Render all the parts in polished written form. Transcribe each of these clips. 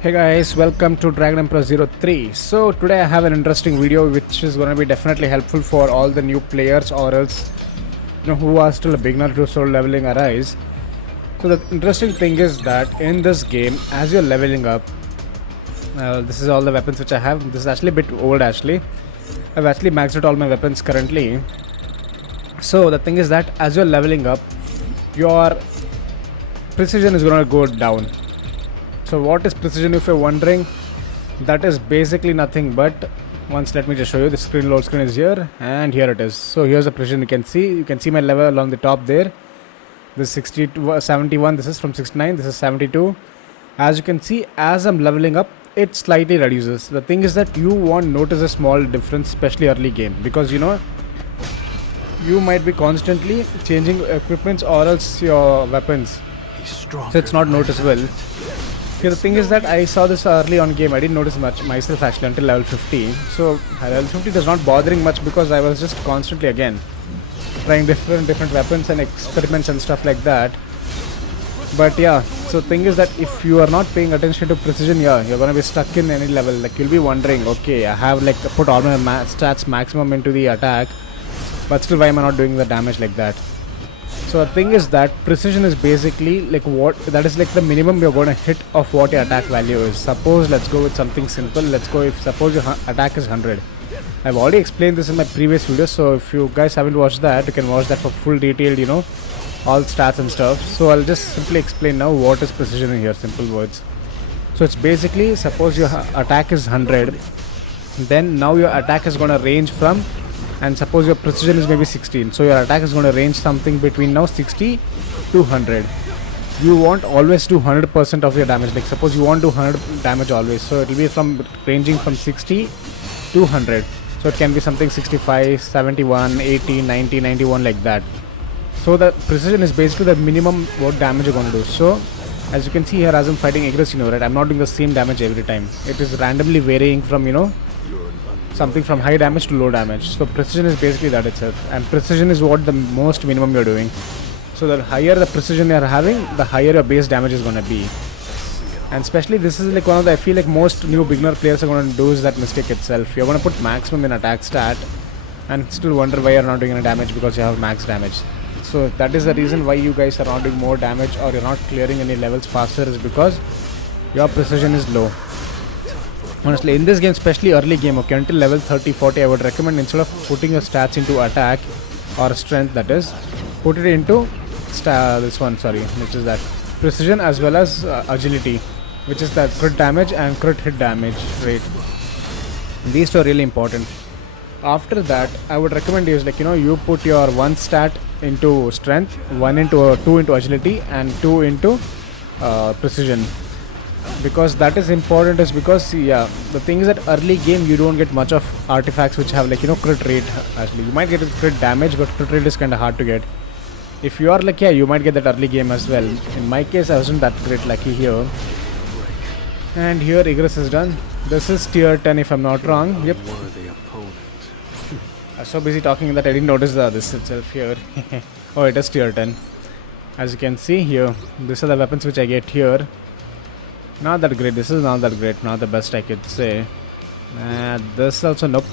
Hey guys, welcome to Dragon Emperor 03. So today I have an interesting video which is going to be definitely helpful for all the new players or else who are still a beginner to start leveling a rise. So the interesting thing is that in this game, as you're leveling up, this is all the weapons which I have. This is actually a bit old actually. I've actually maxed out all my weapons currently. So the thing is that as you're leveling up, your precision is going to go down. So what is precision, if you're wondering? That is basically nothing but, once let me just show you, the load screen is here and here it is. So here's the precision. You can see my level along the top there. This is 62, 71, this is from 69, this is 72. As you can see, as I'm leveling up, it slightly reduces. The thing is that you won't notice a small difference, especially early game, because you might be constantly changing equipments or else your weapons, so it's not noticeable. Okay, the thing is that I saw this early on game. I didn't notice much myself actually until level 50. So level 50 does not bothering much because I was just constantly again trying different weapons and experiments and stuff like that. But yeah, so thing is that if you are not paying attention to precision, yeah, you're gonna be stuck in any level. Like you'll be wondering, okay, I have like put all my stats maximum into the attack, but still why am I not doing the damage like that? So the thing is that precision is basically like that is like the minimum you're going to hit of what your attack value is. Suppose let's go with something simple. Let's go if suppose your attack is 100. I've already explained this in my previous video, so if you guys haven't watched that, you can watch that for full detailed, all stats and stuff. So I'll just simply explain now what is precision in here, simple words. So it's basically, suppose your attack is 100, then now your attack is going to range from, and suppose your precision is maybe 16, so your attack is going to range something between now 60 to 100. You want always do 100% of your damage. Like suppose you want to do 100 damage always, so it will be from ranging from 60 to 100. So it can be something 65, 71, 80, 90, 91 like that. So the precision is basically the minimum what damage you're going to do. So as you can see here, as I'm fighting Igris, right, I'm not doing the same damage every time. It is randomly varying from something from high damage to low damage. So precision is basically that itself, and precision is what the most minimum you're doing. So the higher the precision you're having, the higher your base damage is going to be. And especially this is like one of the, I feel like most new beginner players are going to do is that mistake itself. You're going to put maximum in attack stat and still wonder why you're not doing any damage because you have max damage. So that is the reason why you guys are not doing more damage or you're not clearing any levels faster, is because your precision is low. Honestly, in this game, especially early game, okay, until level 30, 40, I would recommend instead of putting your stats into attack or strength, that is, put it into which is that precision as well as agility, which is that crit damage and crit hit damage rate. These two are really important. After that, I would recommend you put your one stat into strength, 2 into agility, and 2 into precision. Because that is important, is because the thing is that early game you don't get much of artifacts which have crit rate. Actually you might get crit damage, but crit rate is kind of hard to get. If you are lucky, you might get that early game as well. In my case, I wasn't that great lucky here. And here Igris is done. This is tier 10 if I'm not wrong. Yep. I was so busy talking that I didn't notice this itself here. Oh, it is tier 10. As you can see here, these are the weapons which I get here. Not that great. This is not that great. Not the best I could say. This also nope.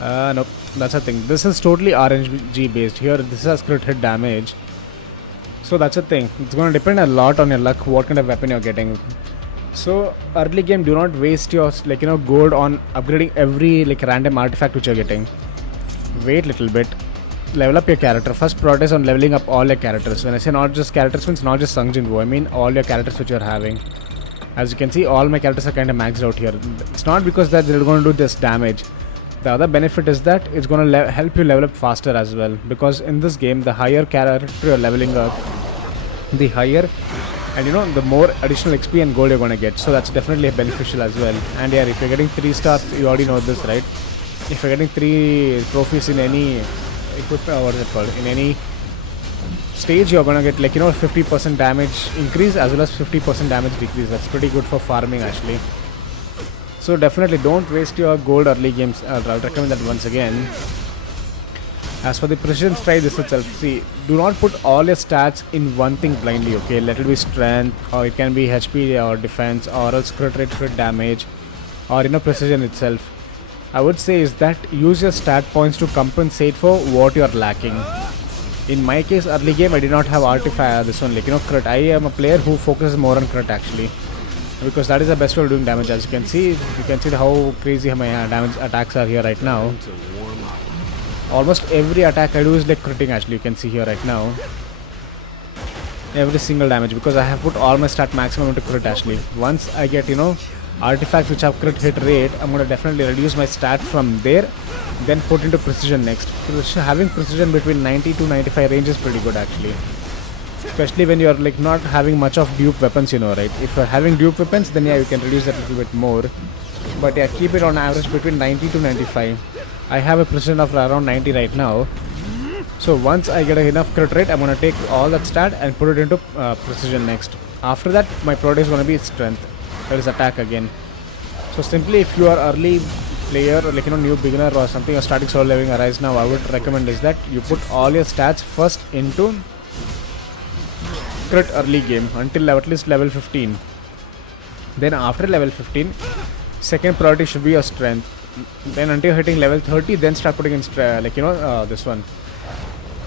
Nope. That's the thing. This is totally RNG based. Here, this has crit hit damage. So that's the thing. It's going to depend a lot on your luck, what kind of weapon you're getting. So early game, do not waste your gold on upgrading every random artifact which you're getting. Wait a little bit. Level up your character. First prioritize on leveling up all your characters. When I say not just characters, means not just Jin-Woo, I mean all your characters which you're having. As you can see, all my characters are kind of maxed out here. It's not because that they're going to do this damage. The other benefit is that it's going to help you level up faster as well. Because in this game, the higher character you're leveling up, the higher and the more additional XP and gold you're going to get. So that's definitely beneficial as well. And yeah, if you're getting 3 stars, you already know this, right? If you're getting 3 trophies in any equipment, what is it called, in any stage, you're gonna get 50% damage increase as well as 50% damage decrease. That's pretty good for farming actually. So definitely don't waste your gold early games. I'll recommend that once again. As for the precision, try this itself. See, do not put all your stats in one thing blindly, okay? Let it be strength, or it can be HP or defense, or else crit rate, crit damage, or precision itself. I would say is that use your stat points to compensate for what you are lacking. In my case, early game I did not have artifact this one, like crit. I am a player who focuses more on crit actually, because that is the best way of doing damage. As you can see how crazy my damage attacks are here right now. Almost every attack I do is like critting actually, you can see here right now. Every single damage, because I have put all my stat maximum into crit actually. Once I get artifacts which have crit hit rate, I'm going to definitely reduce my stat from there, then put into precision next. Having precision between 90 to 95 range is pretty good actually. Especially when you're like not having much of dupe weapons, right? If you're having dupe weapons, then yeah, you can reduce that a little bit more. But yeah, keep it on average between 90 to 95. I have a precision of around 90 right now. So once I get enough crit rate, I'm going to take all that stat and put it into precision next. After that, my priority is going to be strength. That is attack again. So simply if you are early player or like new beginner or something, or starting solo leveling Arise now, I would recommend is that you put all your stats first into crit early game until at least level 15. Then after level 15, second priority should be your strength. Then until hitting level 30, then start putting in this one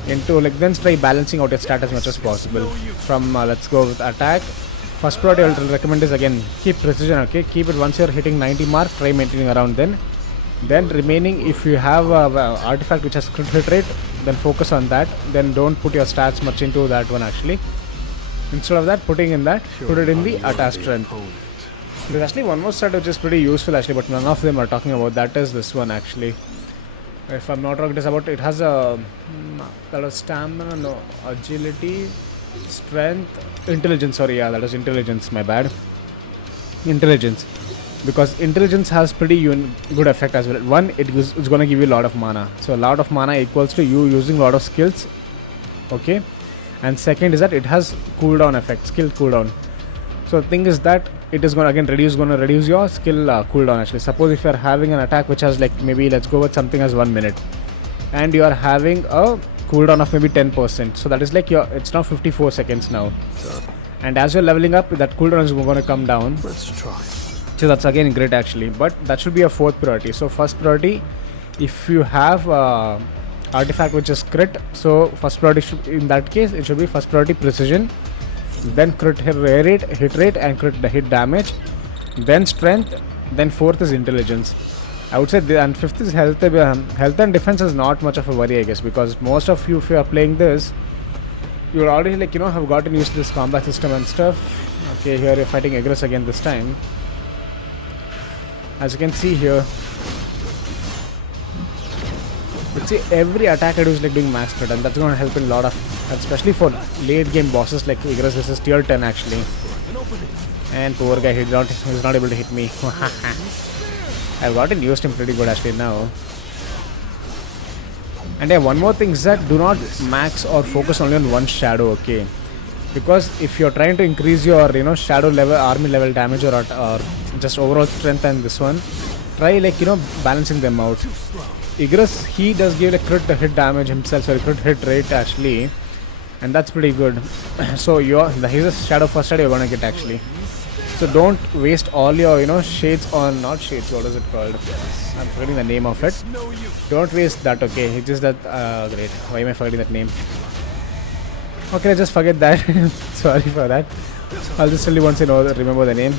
into then try balancing out your stat as much as possible. From let's go with attack. First priority I will recommend is again keep precision, okay? Keep it once you're hitting 90 mark, try maintaining around then. Then remaining, if you have artifact which has crit hit rate, then focus on that. Then don't put your stats much into that one actually. Instead of that, put it in the attack strength. There's actually one more stat which is pretty useful actually, but none of them are talking about. That is this one actually. If I'm not wrong, it has a that is stamina, no, agility, strength, intelligence. Sorry, yeah, that is intelligence. My bad. Intelligence, because intelligence has pretty good effect as well. One, it's gonna give you a lot of mana. So a lot of mana equals to you using a lot of skills. Okay, and second is that it has cooldown effect, skill cooldown. So the thing is that it is going to reduce your skill cooldown actually. Suppose if you are having an attack which has like maybe let's go with something as 1 minute, and you are having a cooldown of maybe 10%. So that is like it's now 54 seconds now. And as you're leveling up, that cooldown is going to come down. Let's try. So that's again great actually. But that should be a fourth priority. So first priority, if you have artifact which is crit, so first priority should, in that case it should be first priority precision, then crit hit rate and crit hit damage, then strength, then fourth is intelligence. I would say and fifth is health. Health and defense is not much of a worry, I guess, because most of you, if you are playing this, you already have gotten used to this combat system and stuff. Okay, here you're fighting Aggress again this time. As you can see here, but see, every attack I do is like doing max crit, and that's going to help in a lot of, especially for late game bosses like Igris. This is tier 10 actually, and poor guy, he's not able to hit me. I've gotten used to him pretty good actually now. And yeah, one more thing is that do not max or focus only on one shadow, okay? Because if you're trying to increase your shadow level, army level damage, or just overall strength, and this one, try balancing them out. Igris, he does give crit hit damage himself, so crit hit rate actually, and that's pretty good. So he's a shadow first shot you're gonna get actually. So don't waste all your shades on, not shades, what is it called? I'm forgetting the name of it. Don't waste that, okay? It's just that great. Why am I forgetting that name? Okay, just forget that. Sorry for that. I'll just tell you once I remember the name.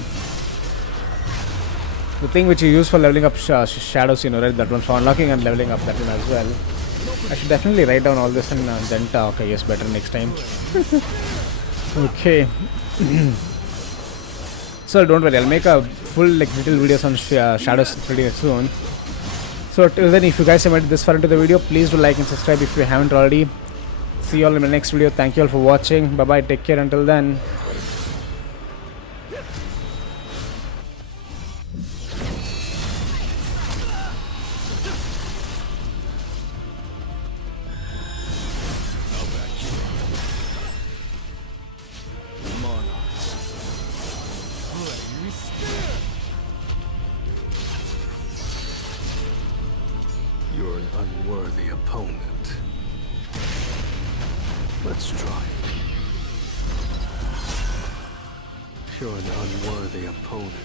The thing which you use for leveling up shadows, right? That one for unlocking and leveling up, that one as well. I should definitely write down all this and then talk. Okay, yes, better next time. Okay. So don't worry, I'll make a full detailed videos on shadows pretty soon. So till then, if you guys have made it this far into the video, please do like and subscribe if you haven't already. See you all in my next video. Thank you all for watching. Bye bye. Take care until then. You're an unworthy opponent. Let's try it. You're an unworthy opponent.